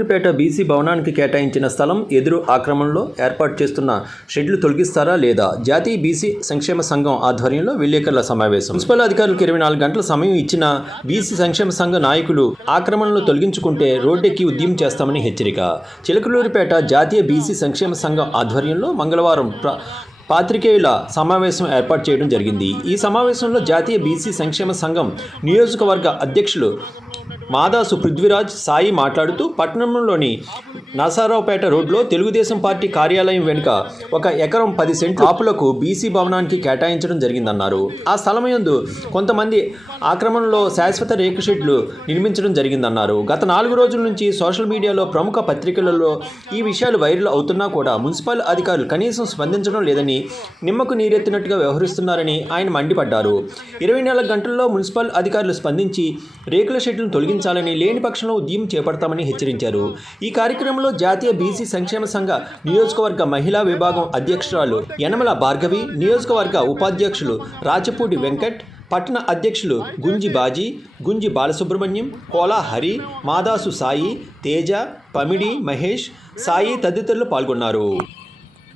Chilakaluripet BC భవనానికి కేటాయించిన స్థలం ఎదురు ఆక్రమణలో ఏర్పాటు చేస్తున్న షెడ్లు తొలగిస్తారా లేదా? జాతీయ బీసీ సంక్షేమ సంఘం ఆధ్వర్యంలో విలేకరుల సమావేశం. మున్సిపల్ అధికారులకు ఇరవై నాలుగు గంటల సమయం ఇచ్చిన బీసీ సంక్షేమ సంఘ నాయకులు ఆక్రమణలు తొలగించుకుంటే రోడ్డెక్కి ఉద్యమం చేస్తామని హెచ్చరిక. చిలకలూరిపేట జాతీయ బీసీ సంక్షేమ సంఘం ఆధ్వర్యంలో మంగళవారం పాత్రికేయుల సమావేశం ఏర్పాటు చేయడం జరిగింది. ఈ సమావేశంలో జాతీయ బీసీ సంక్షేమ సంఘం నియోజకవర్గ అధ్యక్షులు మాదాసు పృథ్వీరాజ్ సాయి మాట్లాడుతూ పట్టణంలోని నరసారావుపేట రోడ్లో తెలుగుదేశం పార్టీ కార్యాలయం వెనుక ఒక ఎకరం పది సెంట్లు ఆపులకు బీసీ భవనానికి కేటాయించడం జరిగిందన్నారు. ఆ స్థలం యందు కొంతమంది ఆక్రమణలో శాశ్వత రేకు షెడ్లు నిర్మించడం జరిగిందన్నారు. గత నాలుగు రోజుల నుంచి సోషల్ మీడియాలో ప్రముఖ పత్రికలలో ఈ విషయాలు వైరల్ అవుతున్నా కూడా మున్సిపల్ అధికారులు కనీసం స్పందించడం లేదని నిమ్మకు నీరెత్తినట్టుగా వ్యవహరిస్తున్నారని ఆయన మండిపడ్డారు. ఇరవై నాలుగు గంటల్లో మున్సిపల్ అధికారులు స్పందించి రేకుల షెడ్లను తొలగించాలని లేని పక్షంలో ఉద్యమం చేపడతామని హెచ్చరించారు. ఈ కార్యక్రమంలో జాతీయ బీసీ సంక్షేమ సంఘ నియోజకవర్గ మహిళా విభాగం అధ్యక్షురాలు యనమల భార్గవి నియోజకవర్గ ఉపాధ్యక్షులు రాచపూడి వెంకట్ పట్టణ అధ్యక్షులు గుంజి బాజీ గుంజి బాలసుబ్రహ్మణ్యం కోలా హరి మాదాసు సాయి తేజ పమిడి మహేష్ సాయి తదితరులు పాల్గొన్నారు.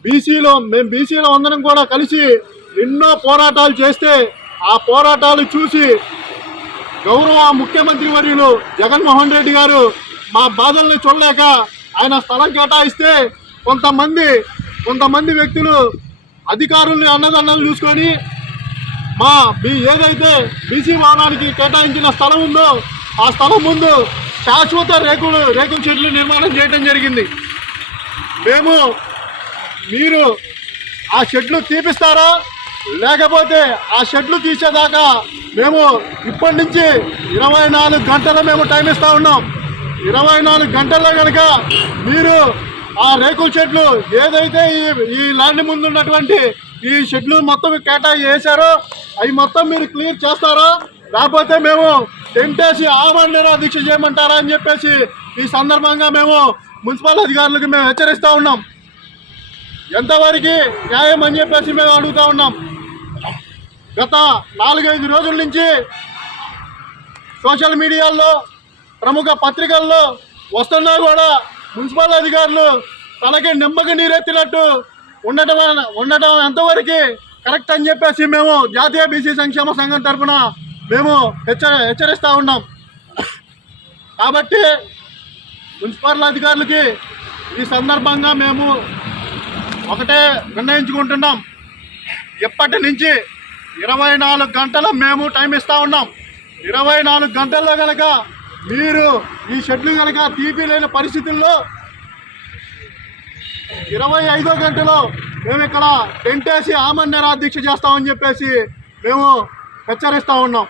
బీసీలో మేము బీసీలో అందరం కూడా కలిసి ఎన్నో పోరాటాలు చేస్తే ఆ పోరాటాలు చూసి గౌరవ ముఖ్యమంత్రి వర్యులు జగన్మోహన్ రెడ్డి గారు మా బాధల్ని చూడలేక ఆయన స్థలం కేటాయిస్తే కొంతమంది కొంతమంది వ్యక్తులు అధికారుల్ని అన్నదన్నలు చూసుకొని మా మీ ఏదైతే బీసీ భవనానికి కేటాయించిన స్థలం ఉందో ఆ స్థలం ముందు శాశ్వత రేకులు రేకుల చెట్లు నిర్మాణం చేయడం జరిగింది. మేము మీరు ఆ షెడ్లు తీపిస్తారా? లేకపోతే ఆ షెడ్లు తీసేదాకా మేము ఇప్పటి నుంచి ఇరవై నాలుగు గంటలు మేము టైం ఇస్తూ ఉన్నాం. ఇరవై నాలుగు గంటల్లో కనుక మీరు ఆ రేకుల షెడ్లు ఏదైతే ఈ ఈ ల్యాండ్ ముందు ఉన్నటువంటి ఈ షెడ్లు మొత్తం కేటాయి వేశారో అవి మొత్తం మీరు క్లియర్ చేస్తారా? లేకపోతే మేము టెంటేసి ఆమరణ దీక్ష చేయమంటారా అని చెప్పేసి ఈ సందర్భంగా మేము మున్సిపల్ అధికారులకు మేము హెచ్చరిస్తూ ఉన్నాం. ఎంతవరకు న్యాయం అని చెప్పేసి మేము అడుగుతా ఉన్నాం. గత నాలుగైదు రోజుల నుంచి సోషల్ మీడియాల్లో ప్రముఖ పత్రికల్లో వస్తున్నా కూడా మున్సిపల్ అధికారులు తనకి నిమ్మకి నీరెత్తినట్టు ఉండటం ఉండటం ఎంతవరకు కరెక్ట్ అని చెప్పేసి మేము జాతీయ బీసీ సంక్షేమ సంఘం తరఫున మేము హెచ్చరి హెచ్చరిస్తూ ఉన్నాం. కాబట్టి మున్సిపల్ అధికారులకి ఈ సందర్భంగా మేము ఒకటే నిర్ణయించుకుంటున్నాం. ఎప్పటి నుంచి ఇరవై నాలుగు గంటలు మేము టైం ఇస్తా ఉన్నాం. ఇరవై నాలుగు గంటల్లో కనుక మీరు ఈ షెడ్లు కనుక తీపి లేని పరిస్థితుల్లో ఇరవై ఐదో గంటలో మేము ఇక్కడ టెంట్ వేసి దీక్ష చేస్తామని చెప్పేసి మేము హెచ్చరిస్తూ ఉన్నాం.